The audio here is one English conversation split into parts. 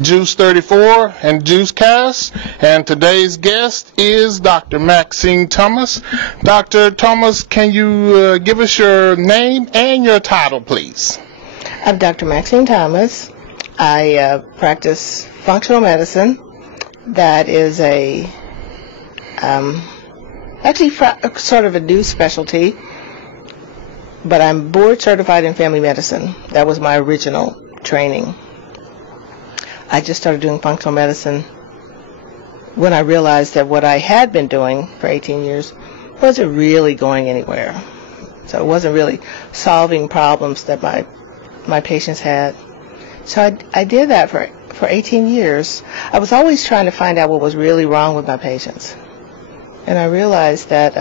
GEUS 34 and GEUS Cast, and today's guest is Dr. Maxine Thomas. Dr. Thomas, can you give us your name and your title, please? I'm Dr. Maxine Thomas. I practice functional medicine. That is actually sort of a new specialty, but I'm board certified in family medicine. That was my original training. I just started doing functional medicine when I realized that what I had been doing for 18 years wasn't really going anywhere. So it wasn't really solving problems that my patients had. So I did that for 18 years. I was always trying to find out what was really wrong with my patients. And I realized that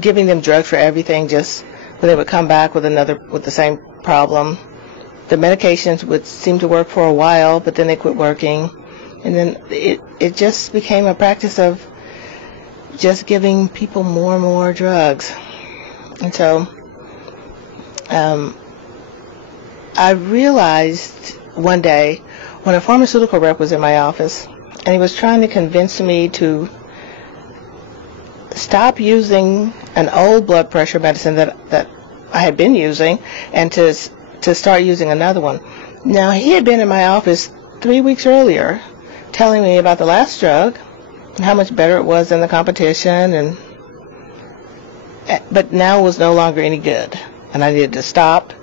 giving them drugs for everything, just when they would come back with the same problem, the medications would seem to work for a while, but then they quit working. And then it just became a practice of just giving people more and more drugs. And so I realized one day when a pharmaceutical rep was in my office, and he was trying to convince me to stop using an old blood pressure medicine that I had been using and to start using another one. Now, he had been in my office 3 weeks earlier telling me about the last drug and how much better it was than the competition, but now it was no longer any good, and I needed to stop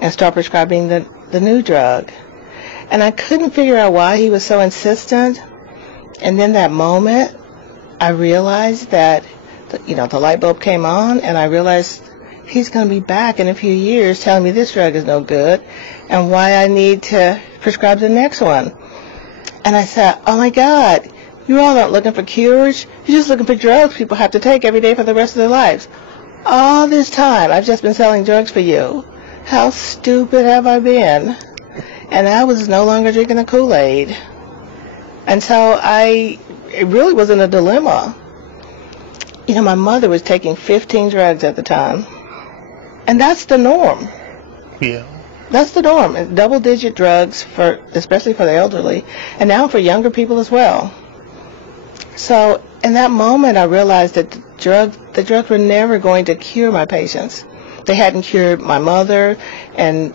and start prescribing the new drug. And I couldn't figure out why he was so insistent. And then that moment, I realized that the light bulb came on, and I realized he's going to be back in a few years telling me this drug is no good and why I need to prescribe the next one. And I said, oh my God, you all aren't looking for cures. You're just looking for drugs people have to take every day for the rest of their lives. All this time, I've just been selling drugs for you. How stupid have I been? And I was no longer drinking the Kool-Aid. And so it really was in a dilemma. My mother was taking 15 drugs at the time. And that's the norm. Yeah. That's the norm. Double-digit drugs, especially for the elderly, and now for younger people as well. So in that moment, I realized that the drugs were never going to cure my patients. They hadn't cured my mother, and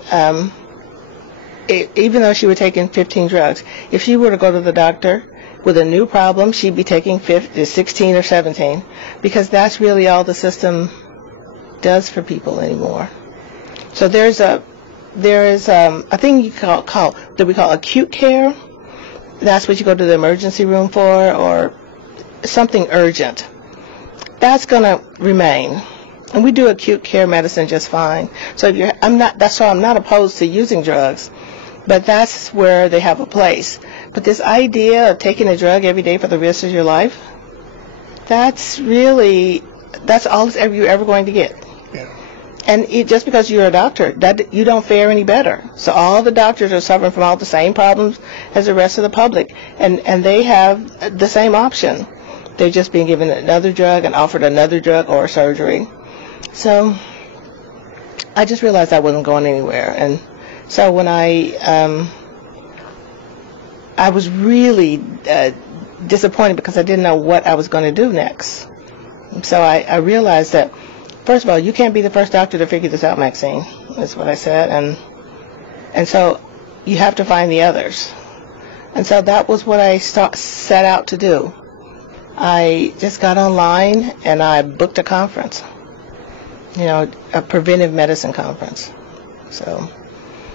even though she was taking 15 drugs, if she were to go to the doctor with a new problem, she'd be taking 16 or 17, because that's really all the system does for people anymore. So there is a thing we call acute care. That's what you go to the emergency room for, or something urgent. That's going to remain. And we do acute care medicine just fine. So that's why I'm not opposed to using drugs, but that's where they have a place. But this idea of taking a drug every day for the rest of your life, that's all you're ever going to get. Yeah. And just because you're a doctor, you don't fare any better. So all the doctors are suffering from all the same problems as the rest of the public, and they have the same option. They're just being given another drug and offered another drug or surgery. So I just realized I wasn't going anywhere. And so when I was really disappointed because I didn't know what I was going to do next. So I realized that, first of all, you can't be the first doctor to figure this out, Maxine. That's what I said. And so you have to find the others. And so that was what I set out to do. I just got online and I booked a conference, a preventive medicine conference. So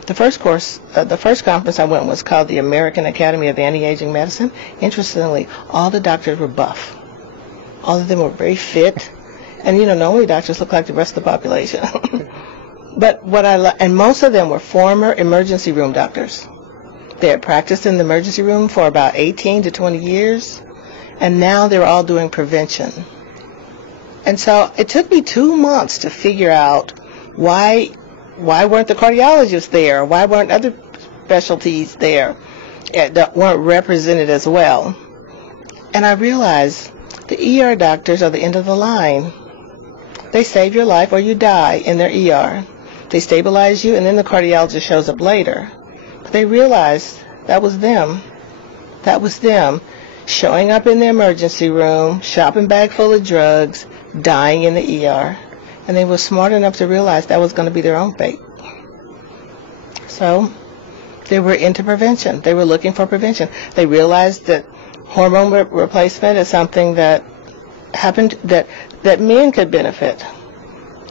the first conference I went was called the American Academy of Anti-Aging Medicine. Interestingly, all the doctors were buff. All of them were very fit. And, normally doctors look like the rest of the population. But and most of them were former emergency room doctors. They had practiced in the emergency room for about 18 to 20 years, and now they were all doing prevention. And so it took me 2 months to figure out why weren't the cardiologists there? Why weren't other specialties there that weren't represented as well? And I realized the ER doctors are the end of the line. They save your life or you die in their ER. They stabilize you, and then the cardiologist shows up later. they realized that was them. That was them showing up in the emergency room, shopping bag full of drugs, dying in the ER. And they were smart enough to realize that was going to be their own fate. So they were into prevention. They were looking for prevention. They realized that hormone replacement is something that happened, that men could benefit.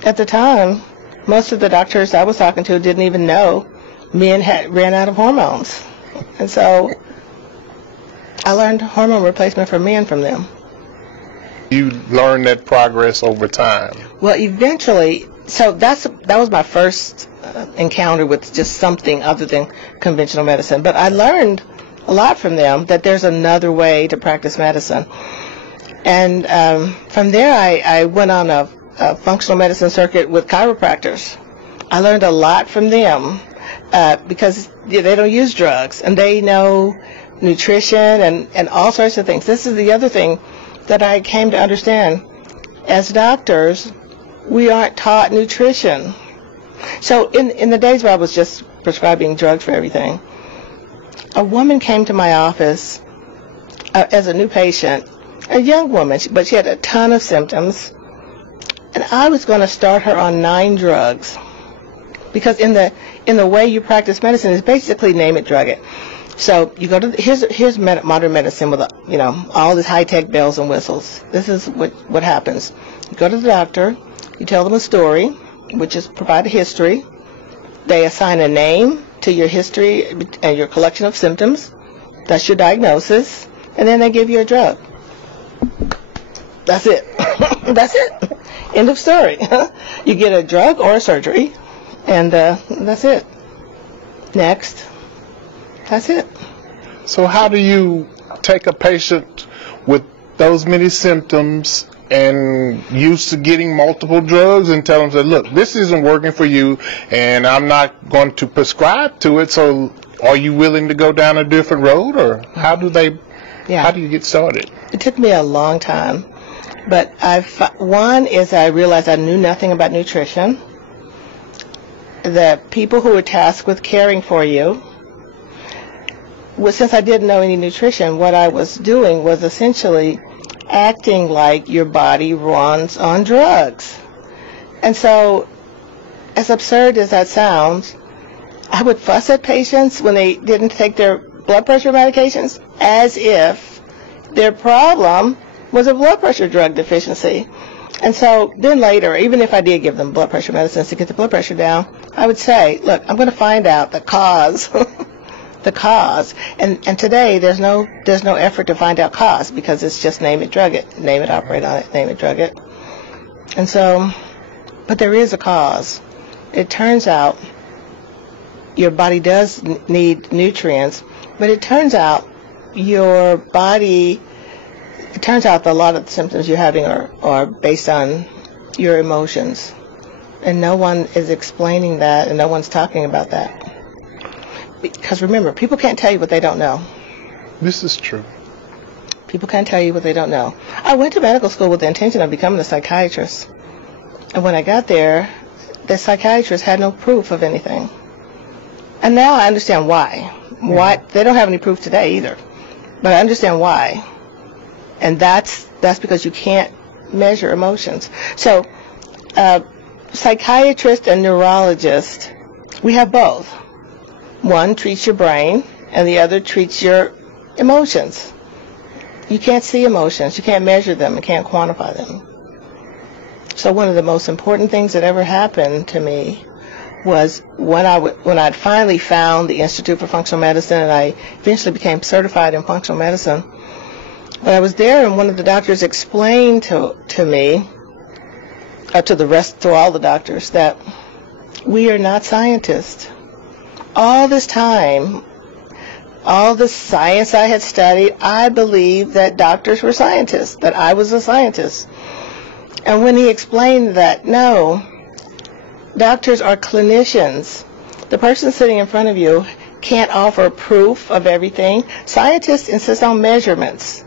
At the time, most of the doctors I was talking to didn't even know men ran out of hormones. And so I learned hormone replacement for men from them. You learned that progress over time. Well, eventually, so that was my first encounter with just something other than conventional medicine. But I learned a lot from them, that there's another way to practice medicine. And from there, I went on a functional medicine circuit with chiropractors. I learned a lot from them because they don't use drugs, and they know nutrition and all sorts of things. This is the other thing that I came to understand. As doctors, we aren't taught nutrition. So in the days where I was just prescribing drugs for everything, a woman came to my office as a new patient, a young woman, but she had a ton of symptoms, and I was going to start her on 9 drugs, because in the way you practice medicine is basically name it, drug it. So you go to here's modern medicine with all these high-tech bells and whistles. This is what happens. You go to the doctor, you tell them a story, which is provide a history. They assign a name to your history and your collection of symptoms. That's your diagnosis, and then they give you a drug. That's it. That's it. End of story. You get a drug or a surgery, and that's it. Next. That's it. So how do you take a patient with those many symptoms and used to getting multiple drugs and tell them that, look, this isn't working for you, and I'm not going to prescribe to it, so are you willing to go down a different road, or how do you get started? It took me a long time, but one is I realized I knew nothing about nutrition. The people who were tasked with caring for you, since I didn't know any nutrition, what I was doing was essentially acting like your body runs on drugs. And so, as absurd as that sounds, I would fuss at patients when they didn't take their blood pressure medications, as if their problem was a blood pressure drug deficiency. And so then later, even if I did give them blood pressure medicines to get the blood pressure down, I would say, look, I'm going to find out the cause. The cause, and today there's no effort to find out cause, because it's just name it, drug it, name it, operate on it, name it, drug it. And so, but there is a cause. It turns out your body does need nutrients, but it turns out a lot of the symptoms you're having are based on your emotions, and no one is explaining that, and no one's talking about that. Because remember, people can't tell you what they don't know. This is true. People can't tell you what they don't know. I went to medical school with the intention of becoming a psychiatrist. And when I got there, the psychiatrist had no proof of anything. And now I understand why. Why they don't have any proof today either. But I understand why. And that's because you can't measure emotions. So, psychiatrist and neurologist, we have both. One treats your brain, and the other treats your emotions. You can't see emotions. You can't measure them. You can't quantify them. So one of the most important things that ever happened to me was when I'd finally found the Institute for Functional Medicine, and I eventually became certified in functional medicine. But I was there, and one of the doctors explained to me, to all the doctors, that we are not scientists. All this time, all the science I had studied, I believed that doctors were scientists, that I was a scientist. And when he explained that, no, doctors are clinicians. The person sitting in front of you can't offer proof of everything. Scientists insist on measurements,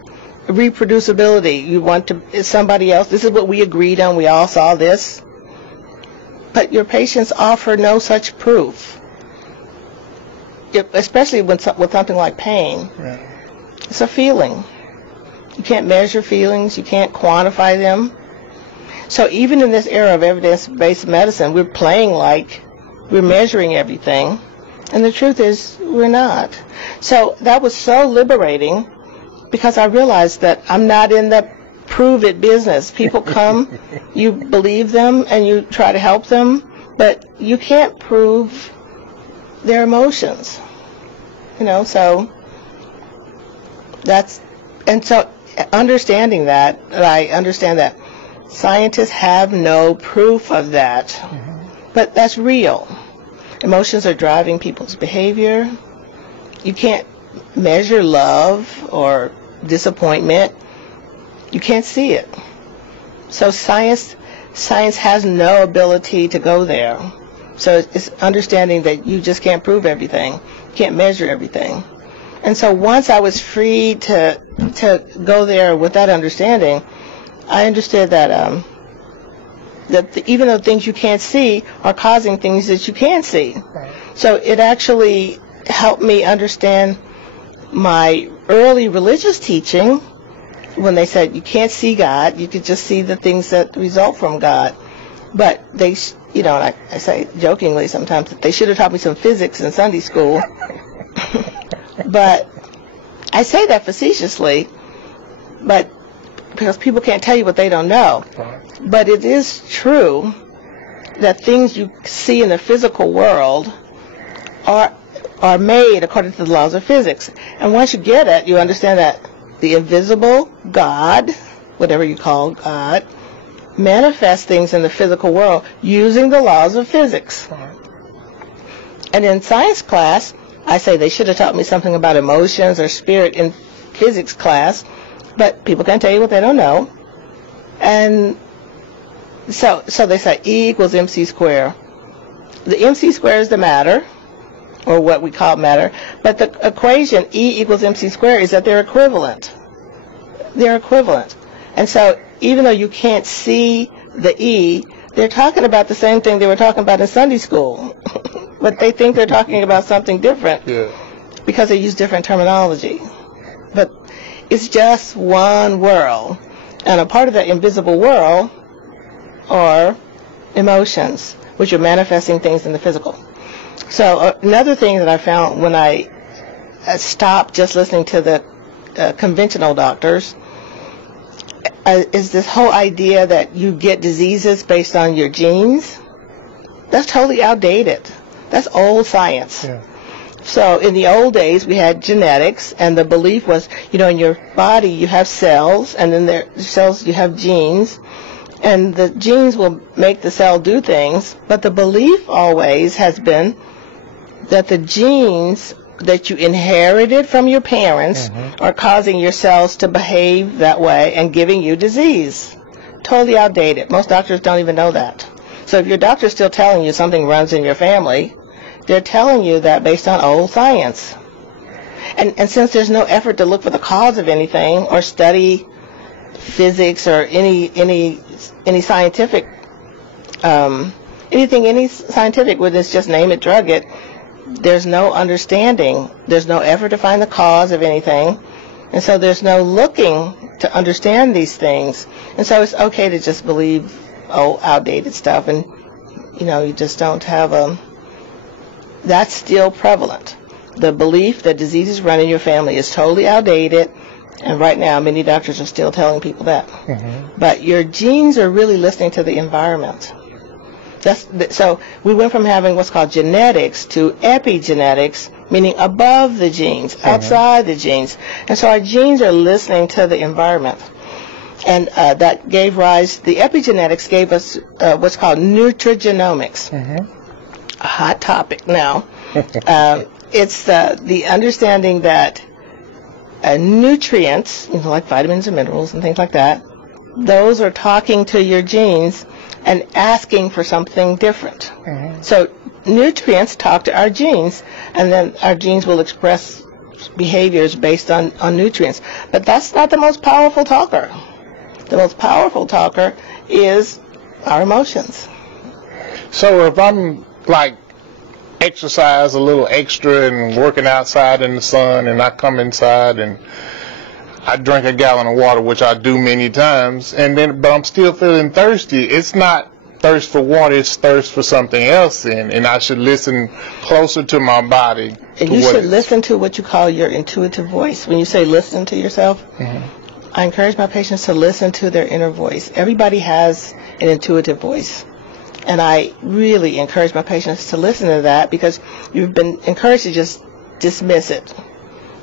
reproducibility. You want somebody else, this is what we agreed on, we all saw this. But your patients offer no such proof. especially with something like pain. Yeah. It's a feeling. You can't measure feelings. You can't quantify them. So even in this era of evidence-based medicine, we're playing like we're measuring everything, and the truth is we're not. So that was so liberating, because I realized that I'm not in the prove it business. People come, you believe them, and you try to help them, but you can't prove their emotions. So that's, and so understanding that, I understand that scientists have no proof of that, but that's real. Emotions are driving people's behavior. You can't measure love or disappointment. You can't see it. So science has no ability to go there. So it's understanding that you just can't prove everything. You can't measure everything. And so once I was free to go there with that understanding, I understood that even though things you can't see are causing things that you can see. So it actually helped me understand my early religious teaching when they said you can't see God, you could just see the things that result from God. But they, I say jokingly sometimes that they should have taught me some physics in Sunday school. But I say that facetiously, but because people can't tell you what they don't know. But it is true that things you see in the physical world are made according to the laws of physics. And once you get it, you understand that the invisible God, whatever you call God, manifests things in the physical world using the laws of physics. And in science class, I say they should have taught me something about emotions or spirit in physics class, but people can't tell you what they don't know. And so they say E equals mc squared. The mc squared is the matter, or what we call matter, but the equation E equals mc squared is that they're equivalent. They're equivalent. And so even though you can't see the E, they're talking about the same thing they were talking about in Sunday school. But they think they're talking about something different because they use different terminology. But it's just one world. And a part of that invisible world are emotions, which are manifesting things in the physical. So another thing that I found when I stopped just listening to the conventional doctors is this whole idea that you get diseases based on your genes. That's totally outdated. That's old science. Yeah. So in the old days, we had genetics, and the belief was, in your body you have cells, and in the cells you have genes, and the genes will make the cell do things, but the belief always has been that the genes that you inherited from your parents are causing your cells to behave that way and giving you disease. Totally outdated. Most doctors don't even know that. So if your doctor's still telling you something runs in your family, they're telling you that based on old science. And since there's no effort to look for the cause of anything or study physics or any scientific any scientific where it's just name it, drug it, there's no understanding. There's no effort to find the cause of anything. And so there's no looking to understand these things. And so it's okay to just believe outdated stuff, and you just don't have that's still prevalent. The belief that diseases run in your family is totally outdated, and right now many doctors are still telling people that. But your genes are really listening to the environment. So we went from having what's called genetics to epigenetics, meaning above the genes, outside the genes. And so our genes are listening to the environment. And that gave rise, the epigenetics gave us what's called nutrigenomics. A hot topic now. It's the understanding that nutrients, like vitamins and minerals and things like that, those are talking to your genes and asking for something different. So nutrients talk to our genes, and then our genes will express behaviors based on nutrients. But that's not the most powerful talker. The most powerful talker is our emotions. So if I'm exercise a little extra and working outside in the sun, and I come inside and I drink a gallon of water, which I do many times, but I'm still feeling thirsty. It's not thirst for water, it's thirst for something else, and I should listen closer to my body. And you should listen to what you call your intuitive voice. When you say listen to yourself, I encourage my patients to listen to their inner voice. Everybody has an intuitive voice. And I really encourage my patients to listen to that, because you've been encouraged to just dismiss it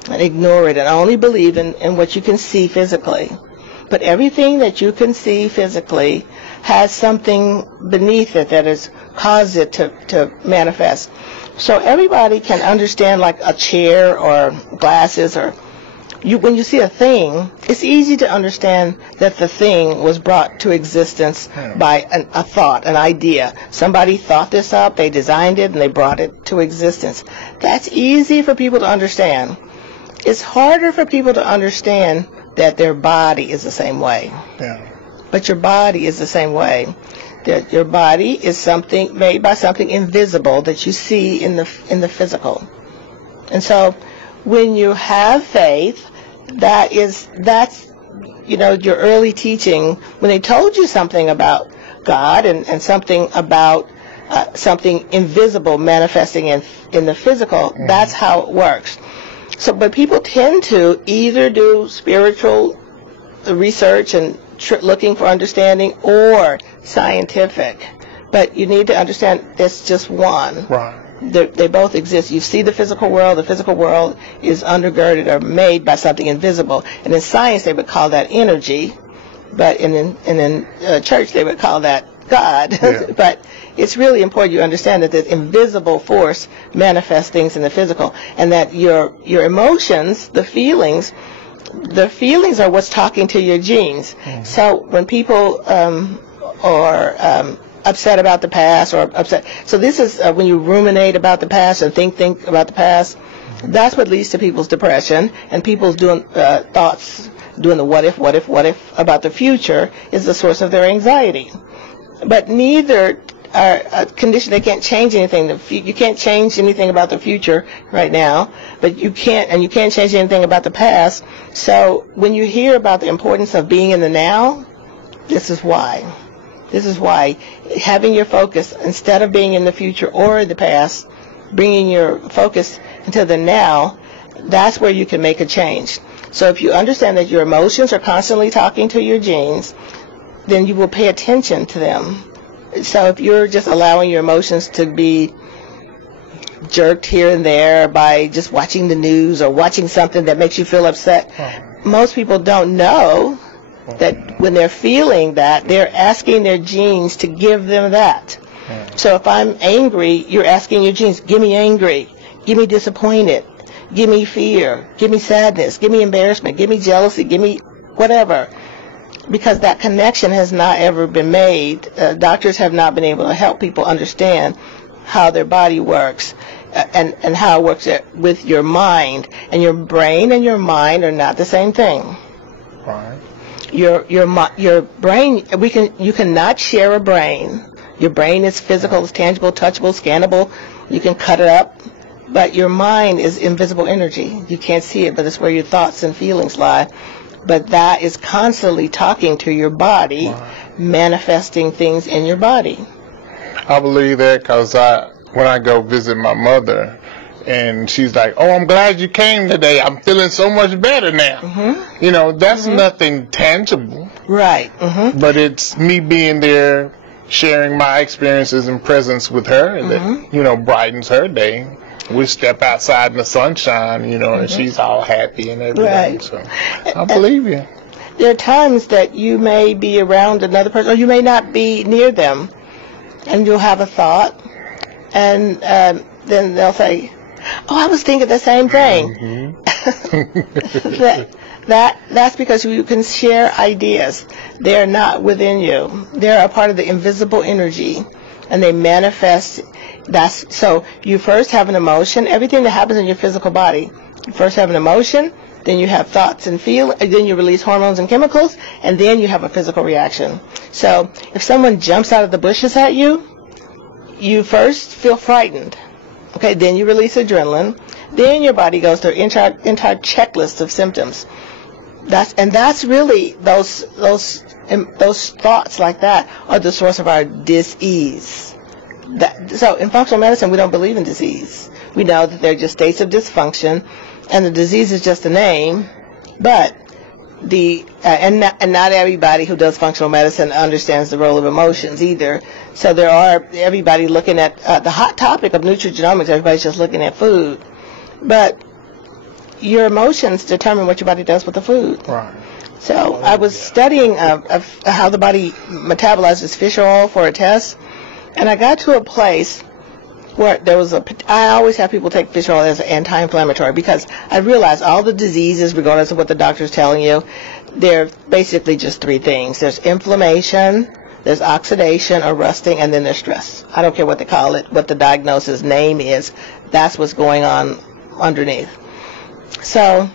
and ignore it and only believe in what you can see physically. But everything that you can see physically has something beneath it that has caused it to manifest. So everybody can understand, like a chair or glasses, or when you see a thing, it's easy to understand that the thing was brought to existence by a thought, an idea. Somebody thought this up, they designed it, and they brought it to existence. That's easy for people to understand. It's harder for people to understand that their body is the same way. Yeah. But your body is the same way. That your body is something made by something invisible that you see in the physical. And so when you have faith, that's your early teaching, when they told you something about God and something about something invisible manifesting in the physical, that's how it works. So, but people tend to either do spiritual research and looking for understanding, or scientific. But you need to understand it's just one. Right. They both exist. You see the physical world. The physical world is undergirded or made by something invisible. And in science, they would call that energy. But in church, they would call that God. Yeah. But it's really important you understand that this invisible force manifests things in the physical, and that your emotions, the feelings are what's talking to your genes. Mm-hmm. So when people are upset about the past, or upset, so this is when you ruminate about the past and think about the past, that's what leads to people's depression, and people's doing thoughts, doing the what if about the future is the source of their anxiety. But neither are a condition. They can't change anything. You can't change anything about the future right now, but you can't change anything about the past. So when you hear about the importance of being in the now, this is why. This is why having your focus, instead of being in the future or the past, bringing your focus into the now, that's where you can make a change. So if you understand that your emotions are constantly talking to your genes, then you will pay attention to them. So if you're just allowing your emotions to be jerked here and there by just watching the news or watching something that makes you feel upset, most people don't know that when they're feeling that, they're asking their genes to give them that. So if I'm angry, you're asking your genes, give me angry, give me disappointed, give me fear, give me sadness, give me embarrassment, give me jealousy, give me whatever. Because that connection has not ever been made. Doctors have not been able to help people understand how their body works and how it works with your mind. And your brain and your mind are not the same thing. Right. Your brain, you cannot share a brain. Your brain is physical, it's tangible, touchable, scannable. You can cut it up. But your mind is invisible energy. You can't see it, but it's where your thoughts and feelings lie. But that is constantly talking to your body, manifesting things in your body. I believe that because when I go visit my mother, and she's like, "Oh, I'm glad you came today. I'm feeling so much better now." Mm-hmm. That's nothing tangible. Right. Mm-hmm. But it's me being there, sharing my experiences and presence with her, and that, brightens her day. We step outside in the sunshine, and she's all happy and everything. Right. So I believe you. There are times that you may be around another person, or you may not be near them, and you'll have a thought, and then they'll say, "Oh, I was thinking the same thing." Mm-hmm. That's because you can share ideas. They're not within you. They're a part of the invisible energy, and they manifest. So you first have an emotion. Everything that happens in your physical body, you first have an emotion, then you have thoughts and then you release hormones and chemicals, and then you have a physical reaction. So if someone jumps out of the bushes at you, you first feel frightened. Okay, then you release adrenaline. Then your body goes through entire checklist of symptoms. That's really those thoughts like that are the source of our dis-ease. So in functional medicine, we don't believe in disease. We know that they're just states of dysfunction, and the disease is just a name. But and not everybody who does functional medicine understands the role of emotions either. So everybody looking at the hot topic of nutrigenomics. Everybody's just looking at food, but your emotions determine what your body does with the food. Right. So I was studying of how the body metabolizes fish oil for a test, and I got to a place where I always have people take fish oil as an anti-inflammatory, because I realize all the diseases, regardless of what the doctor's telling you, they're basically just three things. There's inflammation, there's oxidation or rusting, and then there's stress. I don't care what they call it, what the diagnosis name is. That's what's going on underneath. So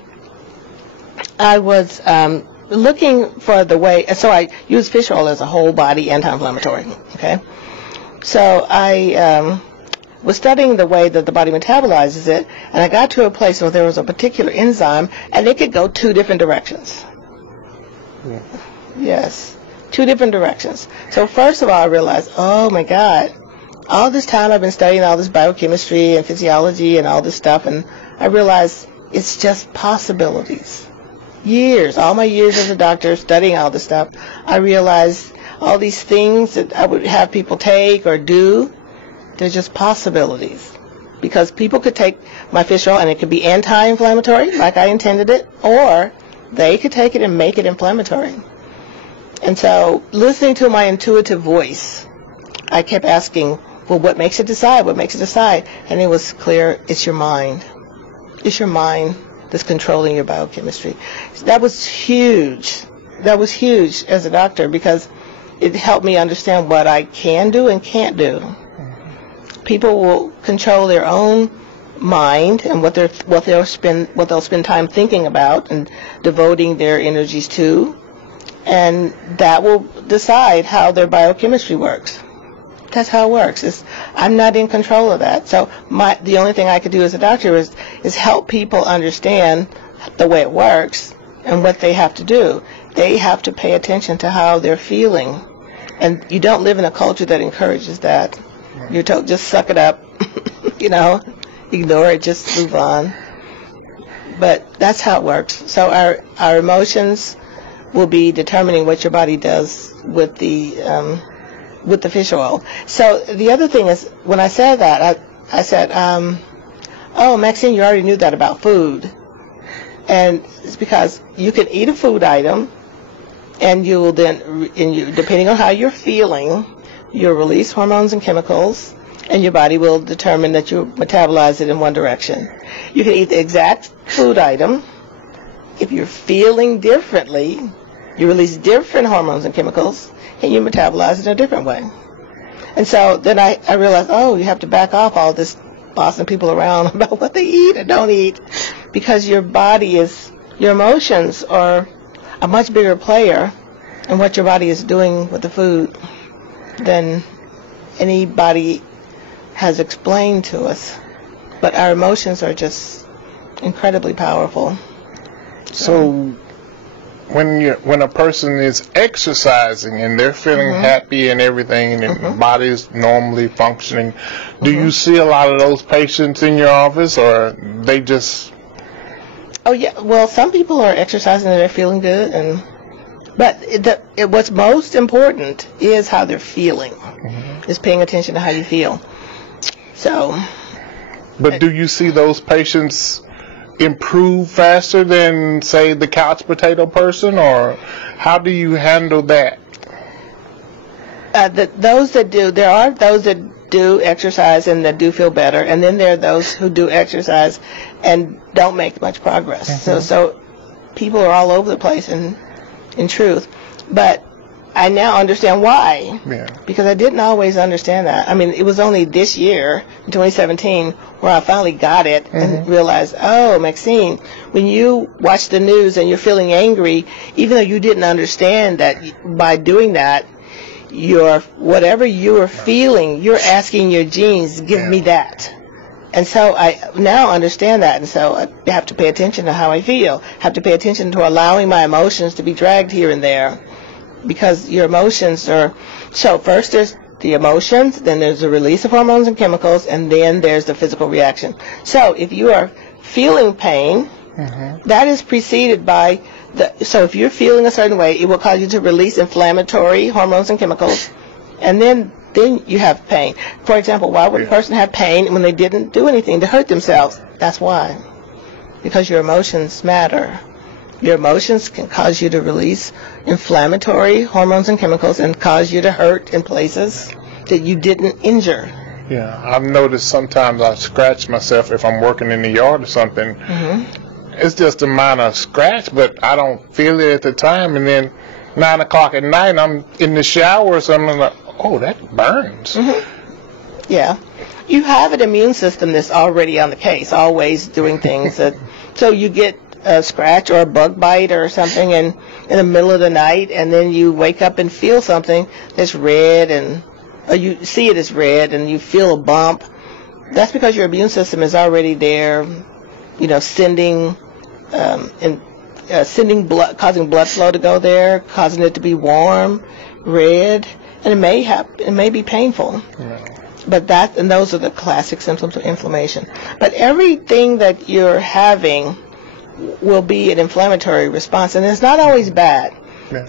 I was looking for the way, so I use fish oil as a whole body anti-inflammatory, okay? So I was studying the way that the body metabolizes it, and I got to a place where there was a particular enzyme, and it could go two different directions. Yeah. Yes, two different directions. So first of all, I realized, oh my God, all this time I've been studying all this biochemistry and physiology and all this stuff, and I realized it's just possibilities. All my years as a doctor studying all this stuff, I realized all these things that I would have people take or do, they're just possibilities. Because people could take my fish oil and it could be anti-inflammatory, like I intended it, or they could take it and make it inflammatory. And so, listening to my intuitive voice, I kept asking, well, what makes it decide? What makes it decide? And it was clear, it's your mind. It's your mind that's controlling your biochemistry. That was huge. That was huge as a doctor, because it helped me understand what I can do and can't do. People will control their own mind and what they'll spend time thinking about and devoting their energies to, and that will decide how their biochemistry works. That's how it works. I'm not in control of that. So the only thing I could do as a doctor is help people understand the way it works and what they have to do. They have to pay attention to how they're feeling, and you don't live in a culture that encourages that. You're told, just suck it up, ignore it, just move on. But that's how it works. So our emotions will be determining what your body does with the fish oil. So the other thing is, when I said that, I said, oh, Maxine, you already knew that about food. And it's because you can eat a food item, and you will then, depending on how you're feeling, you'll release hormones and chemicals, and your body will determine that you metabolize it in one direction. You can eat the exact food item. If you're feeling differently, you release different hormones and chemicals, and you metabolize it in a different way. And so then I realized, oh, you have to back off all this bossing people around about what they eat or don't eat, because your emotions are a much bigger player in what your body is doing with the food than anybody has explained to us. But our emotions are just incredibly powerful. So when a person is exercising and they're feeling happy and everything, and their body's normally functioning, do you see a lot of those patients in your office, or they just... Oh yeah, well, some people are exercising and they're feeling good, but what's most important is how they're feeling. Is paying attention to how you feel. So. But do you see those patients improve faster than, say, the couch potato person, or how do you handle that? There are those that do exercise and that do feel better, and then there are those who do exercise and don't make much progress. So people are all over the place in truth, but I now understand why. Yeah. Because I didn't always understand that. I mean, it was only this year, 2017, where I finally got it and realized, oh, Maxine, when you watch the news and you're feeling angry, even though you didn't understand that by doing that, whatever you are feeling, you're asking your genes, give me that. And so I now understand that, and so I have to pay attention to how I feel, have to pay attention to allowing my emotions to be dragged here and there, because your emotions are, so first there's the emotions, then there's the release of hormones and chemicals, and then there's the physical reaction. So if you are feeling pain, that is preceded by so if you're feeling a certain way, it will cause you to release inflammatory hormones and chemicals, and then you have pain. For example, why would a person have pain when they didn't do anything to hurt themselves? That's why. Because your emotions matter. Your emotions can cause you to release inflammatory hormones and chemicals and cause you to hurt in places that you didn't injure. Yeah, I've noticed sometimes I scratch myself if I'm working in the yard or something. It's just a minor scratch, but I don't feel it at the time. And then 9 o'clock at night, I'm in the shower, so I'm like, oh, that burns. Yeah. You have an immune system that's already on the case, always doing things. So you get a scratch or a bug bite or something in the middle of the night, and then you wake up and feel something that's red, or you see it as red, and you feel a bump. That's because your immune system is already there, sending blood, causing blood flow to go there, causing it to be warm, red, and it may be painful. But those are the classic symptoms of inflammation. But everything that you're having will be an inflammatory response, and it's not always bad.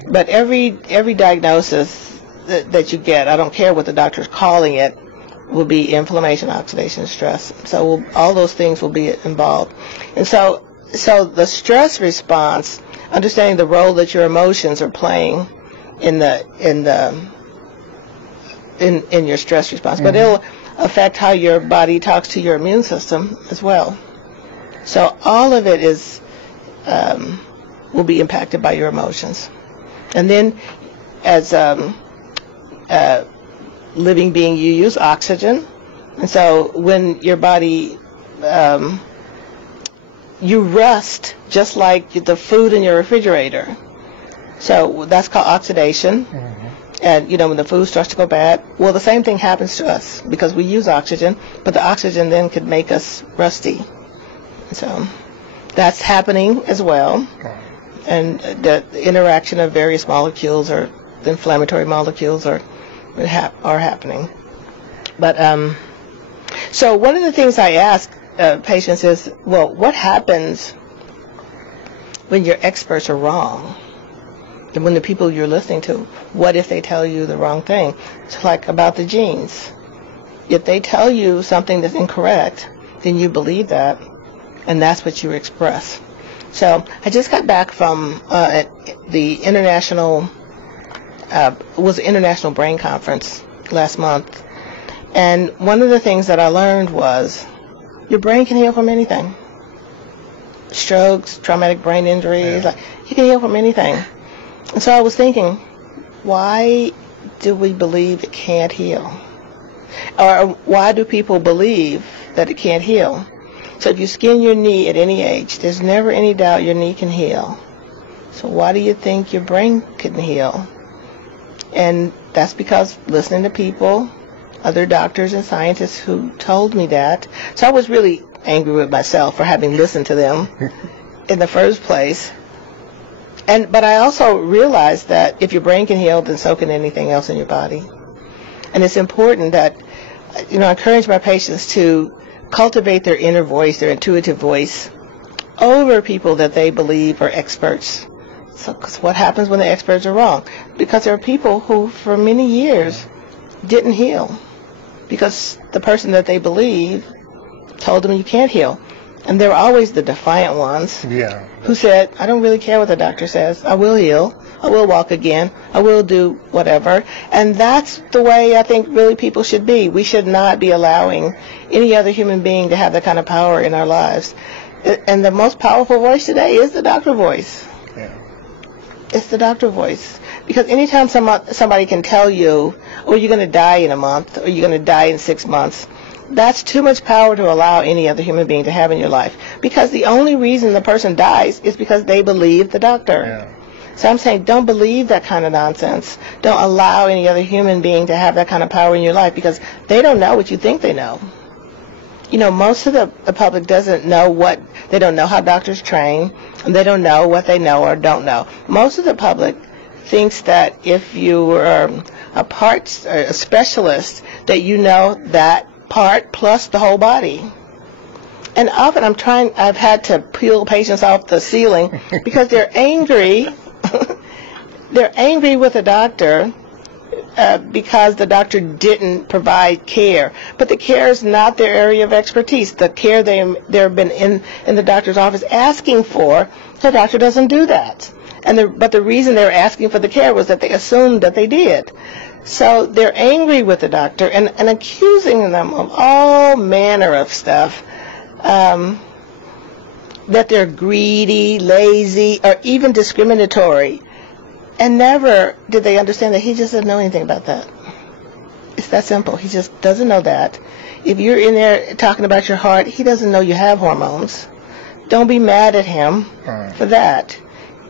But every diagnosis that you get, I don't care what the doctor's calling it, will be inflammation, oxidation, stress. So all those things will be involved. And so the stress response, understanding the role that your emotions are playing in your stress response, but it'll affect how your body talks to your immune system as well. So all of it will be impacted by your emotions. And then, as living being, you use oxygen, and so when your body you rust just like the food in your refrigerator. So that's called oxidation. And, when the food starts to go bad, well, the same thing happens to us because we use oxygen, but the oxygen then could make us rusty. So that's happening as well. And the interaction of various molecules, or the inflammatory molecules, are happening. But so one of the things I ask patients is, well, what happens when your experts are wrong? And when the people you're listening to, what if they tell you the wrong thing? It's like about the genes. If they tell you something that's incorrect, then you believe that, and that's what you express. So I just got back from the International Brain Conference last month, and one of the things that I learned was your brain can heal from anything. Strokes, traumatic brain injuries, you can heal from anything. And so I was thinking, why do we believe it can't heal? Or why do people believe that it can't heal? So if you skin your knee at any age, there's never any doubt your knee can heal. So why do you think your brain couldn't heal? And that's because listening to people, other doctors and scientists who told me that. So I was really angry with myself for having listened to them in the first place. But I also realized that if your brain can heal, then so can anything else in your body. And it's important that, I encourage my patients to cultivate their inner voice, their intuitive voice, over people that they believe are experts. So, 'cause what happens when the experts are wrong? Because there are people who, for many years, didn't heal because the person that they believe told them you can't heal. And there were always the defiant ones who said, I don't really care what the doctor says. I will heal. I will walk again. I will do whatever. And that's the way I think really people should be. We should not be allowing any other human being to have that kind of power in our lives. And the most powerful voice today is the doctor voice. It's the doctor voice. Because anytime somebody can tell you, oh, you're going to die in a month, or you're going to die in 6 months, that's too much power to allow any other human being to have in your life. Because the only reason the person dies is because they believe the doctor. So I'm saying don't believe that kind of nonsense. Don't allow any other human being to have that kind of power in your life because they don't know what you think they know. most of the public doesn't know they don't know how doctors train, and they don't know what they know or don't know. Most of the public thinks that if you are a specialist, that you know that part plus the whole body. And often I've had to peel patients off the ceiling because they're angry. They're angry with the doctor because the doctor didn't provide care. But the care is not their area of expertise. The care they've been in the doctor's office asking for, the doctor doesn't do that. But the reason they were asking for the care was that they assumed that they did. So they're angry with the doctor and accusing them of all manner of stuff, that they're greedy, lazy, or even discriminatory. And never did they understand that he just doesn't know anything about that. It's that simple. He just doesn't know that. If you're in there talking about your heart, he doesn't know you have hormones. Don't be mad at him for that.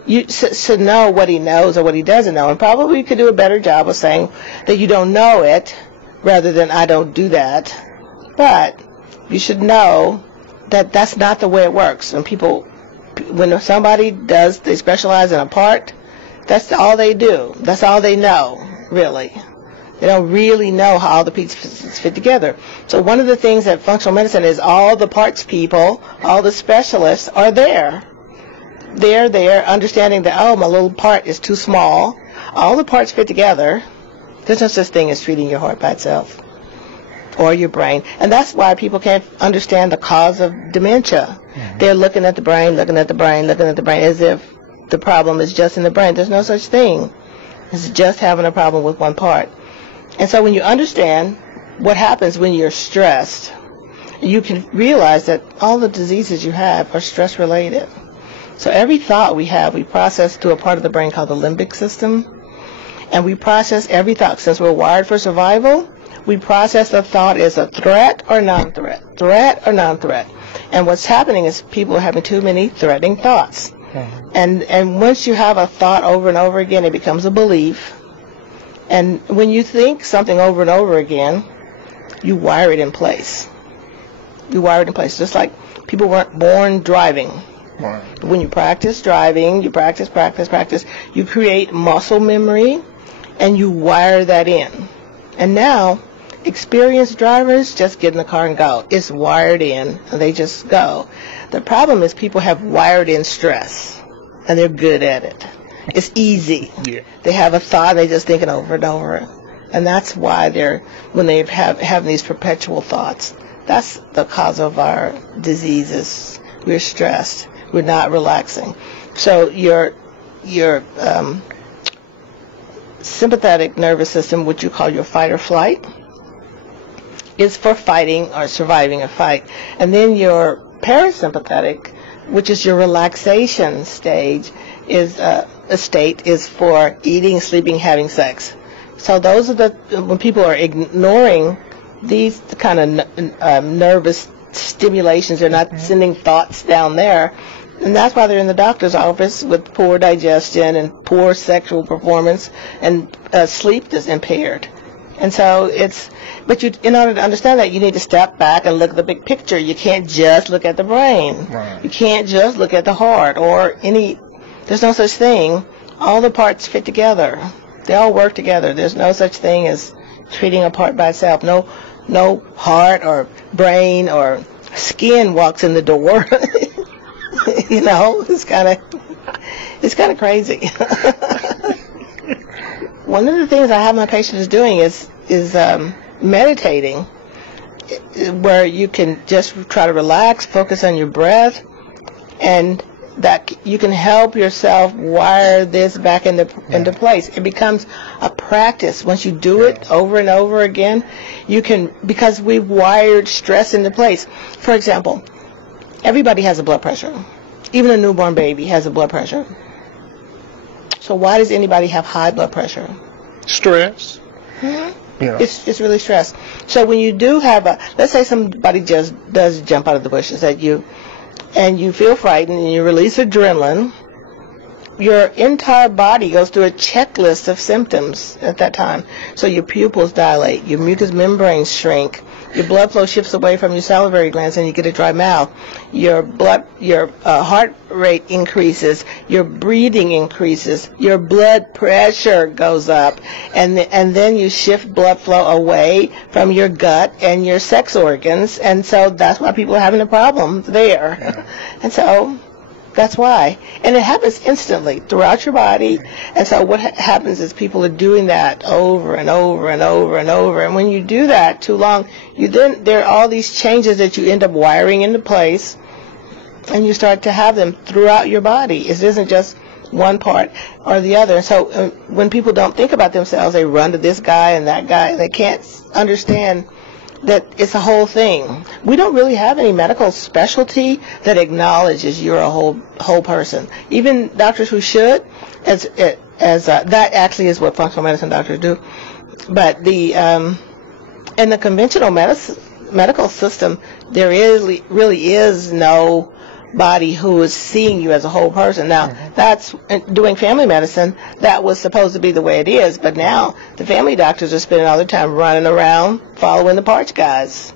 You should know what he knows or what he doesn't know, and probably could do a better job of saying that you don't know it rather than I don't do that. But you should know that that's not the way it works. When somebody they specialize in a part, that's all they do. That's all they know, really. They don't really know how all the pieces fit together. So one of the things that functional medicine is, all the parts people, all the specialists are there. They're there understanding that, my little part is too small. All the parts fit together. There's no such thing as treating your heart by itself or your brain. And that's why people can't understand the cause of dementia. Mm-hmm. They're looking at the brain, looking at the brain, looking at the brain, as if the problem is just in the brain. There's no such thing. It's just having a problem with one part. And so when you understand what happens when you're stressed, you can realize that all the diseases you have are stress-related. So every thought we have, we process through a part of the brain called the limbic system. And we process every thought. Since we're wired for survival, we process the thought as a threat or non-threat. Threat or non-threat. And what's happening is people are having too many threatening thoughts. Mm-hmm. And once you have a thought over and over again, it becomes a belief. And when you think something over and over again, you wire it in place. You wire it in place. Just like people weren't born driving. Right. When you practice driving, you practice, you create muscle memory, and you wire that in. And now, experienced drivers just get in the car and go. It's wired in, and they just go. The problem is people have wired in stress, and they're good at it. It's easy. Yeah. They have a thought, they just think it over and over. And that's why when they have these perpetual thoughts, that's the cause of our diseases. We're stressed. We're not relaxing. So your sympathetic nervous system, which you call your fight or flight, is for fighting or surviving a fight. And then your parasympathetic, which is your relaxation stage, is for eating, sleeping, having sex. So those are when people are ignoring these kind of nervous stimulations, they're not sending thoughts down there. And that's why they're in the doctor's office with poor digestion and poor sexual performance, and sleep is impaired. And so in order to understand that, you need to step back and look at the big picture. You can't just look at the brain. Right. You can't just look at the heart there's no such thing. All the parts fit together. They all work together. There's no such thing as treating a part by itself. No heart or brain or skin walks in the door. It's kind of crazy. One of the things I have my patients doing is meditating, where you can just try to relax, focus on your breath, and that you can help yourself wire this back into place. It becomes a practice. Once you do it over and over again, because we've wired stress into place. For example, everybody has a blood pressure. Even a newborn baby has a blood pressure. So why does anybody have high blood pressure? Stress. Mm-hmm. Yeah. It's really stress. So when you do have let's say somebody just does jump out of the bushes at you, and you feel frightened, and you release adrenaline, your entire body goes through a checklist of symptoms at that time. So your pupils dilate, your mucous membranes shrink, your blood flow shifts away from your salivary glands and you get a dry mouth. Your heart rate increases, your breathing increases, your blood pressure goes up, and then you shift blood flow away from your gut and your sex organs, and so that's why people are having a problem there. Yeah. And so that's why. And it happens instantly throughout your body. And so what happens is people are doing that over and over and over and over. And when you do that too long, there are all these changes that you end up wiring into place, and you start to have them throughout your body. It isn't just one part or the other. So when people don't think about themselves, they run to this guy and that guy. They can't understand that it's a whole thing. We don't really have any medical specialty that acknowledges you're a whole person. Even doctors who should, as that actually is what functional medicine doctors do. But in the conventional medical system, there really is no body who is seeing you as a whole person. Now, that's doing family medicine. That was supposed to be the way it is, but now the family doctors are spending all their time running around following the parch guys.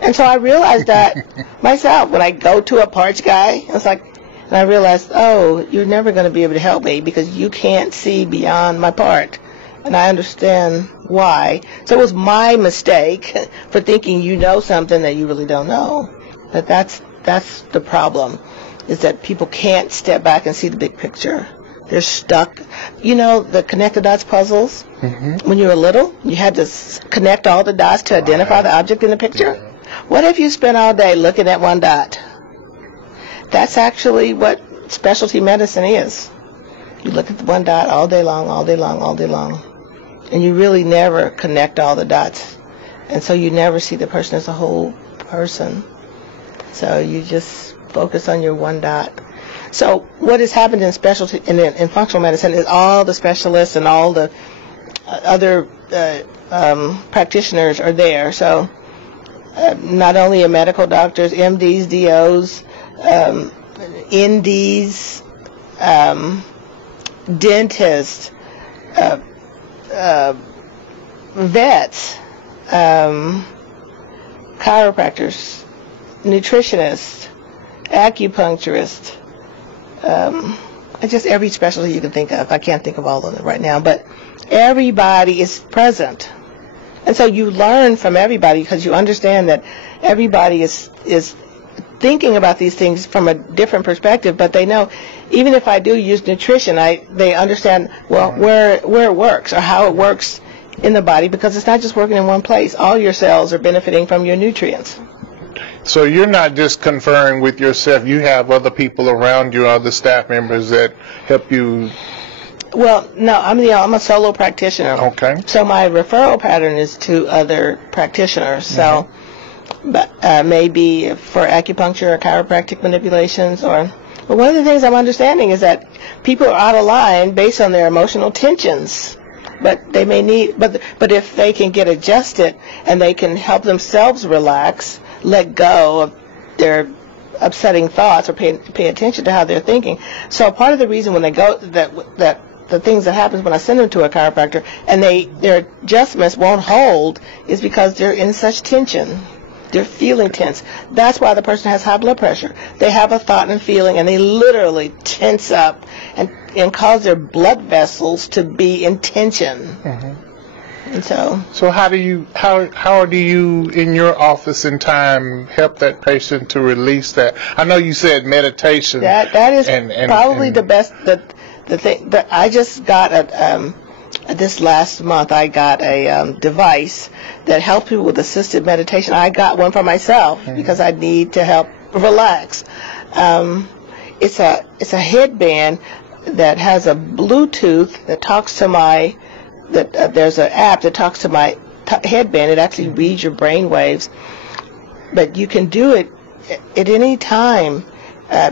And so I realized that myself when I go to a parch guy. It's like, and I realized, oh, you're never going to be able to help me because you can't see beyond my part. And I understand why. So it was my mistake for thinking you know something that you really don't know. That's the problem, is that people can't step back and see the big picture. They're stuck. You know, the connect the dots puzzles? Mm-hmm. When you were little, you had to connect all the dots to identify the object in the picture. What if you spent all day looking at one dot? That's actually what specialty medicine is. You look at the one dot all day long, all day long, all day long. And you really never connect all the dots. And so you never see the person as a whole person. So you just focus on your one dot. So what has happened in specialty in functional medicine is all the specialists and all the other practitioners are there. So not only are medical doctors, MDs, DOs, NDs, dentists, vets, chiropractors, nutritionists, acupuncturists, just every specialty you can think of. I can't think of all of them right now, but everybody is present. And so you learn from everybody because you understand that everybody is thinking about these things from a different perspective, but they know even if I do use nutrition, they understand, well, where it works or how it works in the body, because it's not just working in one place. All your cells are benefiting from your nutrients. So you're not just conferring with yourself. You have other people around you, other staff members that help you. Well, no, I'm a solo practitioner. Okay. So my referral pattern is to other practitioners. So, but maybe for acupuncture or chiropractic manipulations, but one of the things I'm understanding is that people are out of line based on their emotional tensions. But they may need, but if they can get adjusted and they can help themselves relax, let go of their upsetting thoughts or pay attention to how they're thinking. So part of the reason when they go that the things that happens when I send them to a chiropractor and their adjustments won't hold is because they're in such tension. They're feeling tense. That's why the person has high blood pressure. They have a thought and feeling, and they literally tense up and cause their blood vessels to be in tension. Mm-hmm. And so how do you in your office in time help that patient to release that? I know you said meditation. That is probably the best. The thing that I just got this last month, I got a device that helps people with assisted meditation. I got one for myself because I need to help relax. It's a headband that has a Bluetooth that talks to there's an app that talks to my headband. It actually reads your brain waves, but you can do it at any time.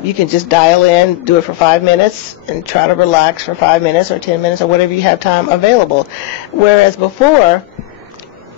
You can just dial in, do it for 5 minutes, and try to relax for 5 minutes or 10 minutes or whatever you have time available. Whereas before,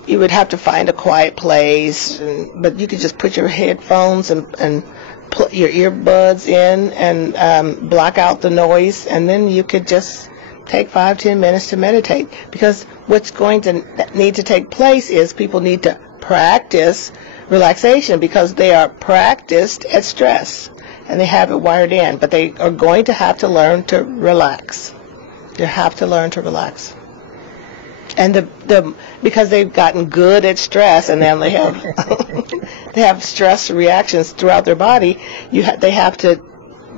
you would have to find a quiet place, but you could just put your headphones and put your earbuds in and block out the noise, and then you could just take 5-10 minutes to meditate. Because what's going to need to take place is people need to practice relaxation, because they are practiced at stress and they have it wired in, but they are going to have to learn to relax. They have to learn to relax. And because they've gotten good at stress, and then they have they have stress reactions throughout their body, they have to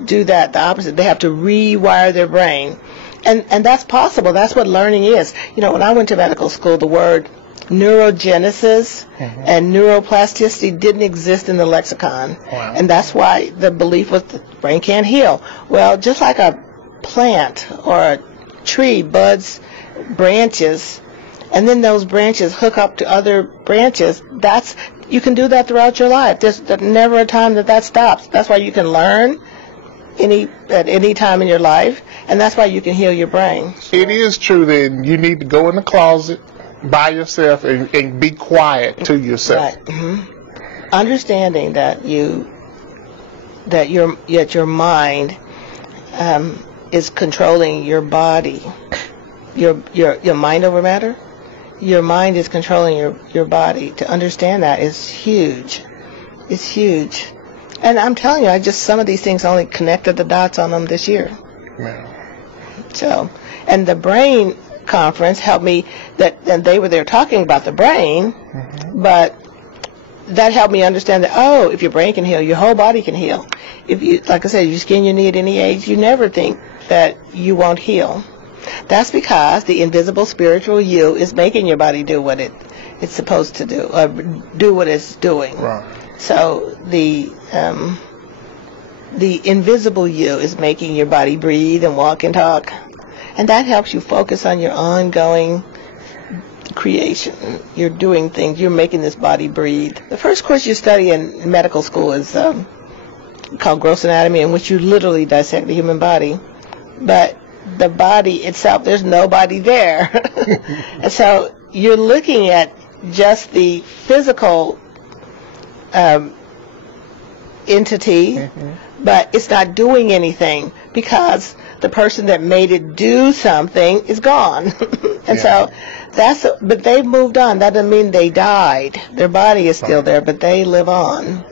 do that, the opposite. They have to rewire their brain. And that's possible. That's what learning is. You know, when I went to medical school, the word neurogenesis and neuroplasticity didn't exist in the lexicon. Wow. And that's why the belief was the brain can't heal. Well, just like a plant or a tree buds branches, and then those branches hook up to other branches, you can do that throughout your life. There's never a time that stops. That's why you can learn at any time in your life, and that's why you can heal your brain. It is true that you need to go in the closet by yourself and be quiet to yourself. Right. Understanding that your mind is controlling your body. Your mind over matter. Your mind is controlling your body. To understand that is huge. It's huge. And I'm telling you, some of these things only connected the dots on them this year. Yeah. So, and the brain conference helped me, and they were there talking about the brain, but that helped me understand that, if your brain can heal, your whole body can heal. If you, like I said, you skin your knee at any age, you never think that you won't heal. That's because the invisible spiritual you is making your body do what it's supposed to do, or do what it's doing. Right. So the invisible you is making your body breathe and walk and talk. And that helps you focus on your ongoing creation. You're doing things. You're making this body breathe. The first course you study in medical school is called gross anatomy, in which you literally dissect the human body. But the body itself, there's nobody there. And so you're looking at just the physical entity, but it's not doing anything because the person that made it do something is gone. And so but they've moved on. That doesn't mean they died. Their body is still there, but they live on.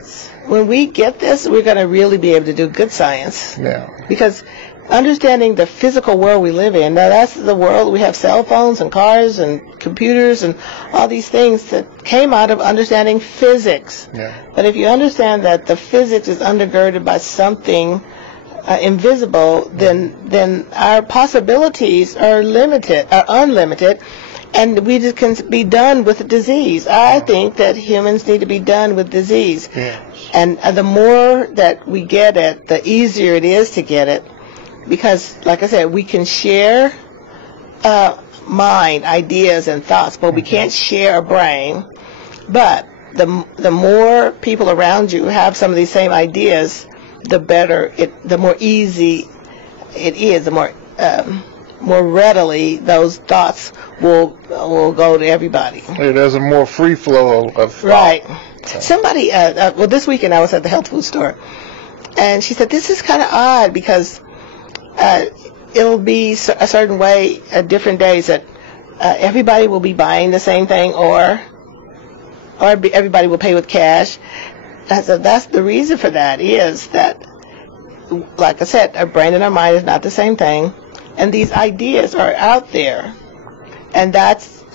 When we get this, we're going to really be able to do good science. Yeah. Because understanding the physical world we live in, now that's the world, we have cell phones and cars and computers and all these things that came out of understanding physics. Yeah. But if you understand that the physics is undergirded by something invisible, then our possibilities are unlimited, and we just can be done with disease. I think that humans need to be done with disease. Yes. And the more that we get it, the easier it is to get it. Because, like I said, we can share mind, ideas, and thoughts, but we can't share a brain. But the more people around you have some of these same ideas, the better the more easy it is, the more readily those thoughts will go to everybody. There's a more free flow of thought. Right. Somebody, this weekend I was at the health food store, and she said, this is kind of odd because it'll be a certain way at different days that everybody will be buying the same thing, or everybody will pay with cash. So that's the reason for that, is that, like I said, our brain and our mind is not the same thing, and these ideas are out there, and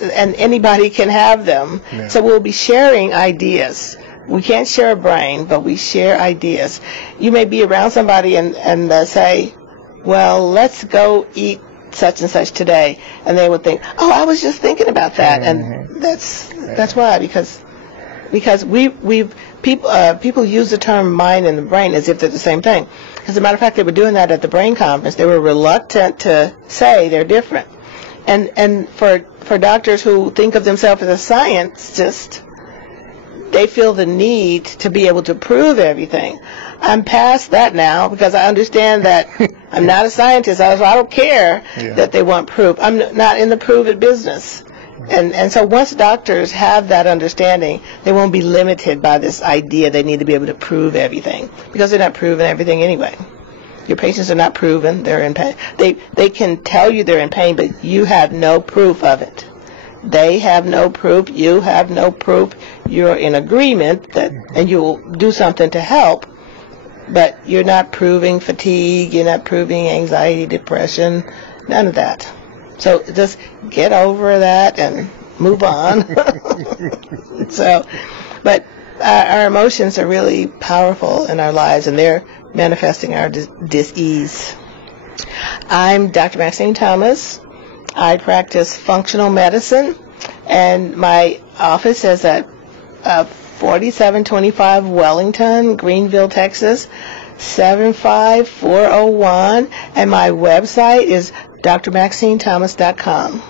anybody can have them. Yeah. So we'll be sharing ideas. We can't share a brain, but we share ideas. You may be around somebody and say, well, let's go eat such and such today, and they would think, oh, I was just thinking about that. And that's why, because people use the term mind and the brain as if they're the same thing. As a matter of fact, they were doing that at the brain conference. They were reluctant to say they're different. And for doctors who think of themselves as a scientist, they feel the need to be able to prove everything. I'm past that now because I understand that I'm not a scientist. I don't care that they want proof. I'm not in the prove it business. And so once doctors have that understanding, they won't be limited by this idea they need to be able to prove everything, because they're not proving everything anyway. Your patients are not proven they're in pain. They can tell you they're in pain, but you have no proof of it. They have no proof. You have no proof. You're in agreement that, and you'll do something to help, but you're not proving fatigue. You're not proving anxiety, depression, none of that. So just get over that and move on. But our emotions are really powerful in our lives, and they're manifesting our dis-ease. I'm Dr. Maxine Thomas. I practice functional medicine, and my office is at 4725 Wellington, Greenville, Texas, 75401, and my website is drmaxinethomas.com.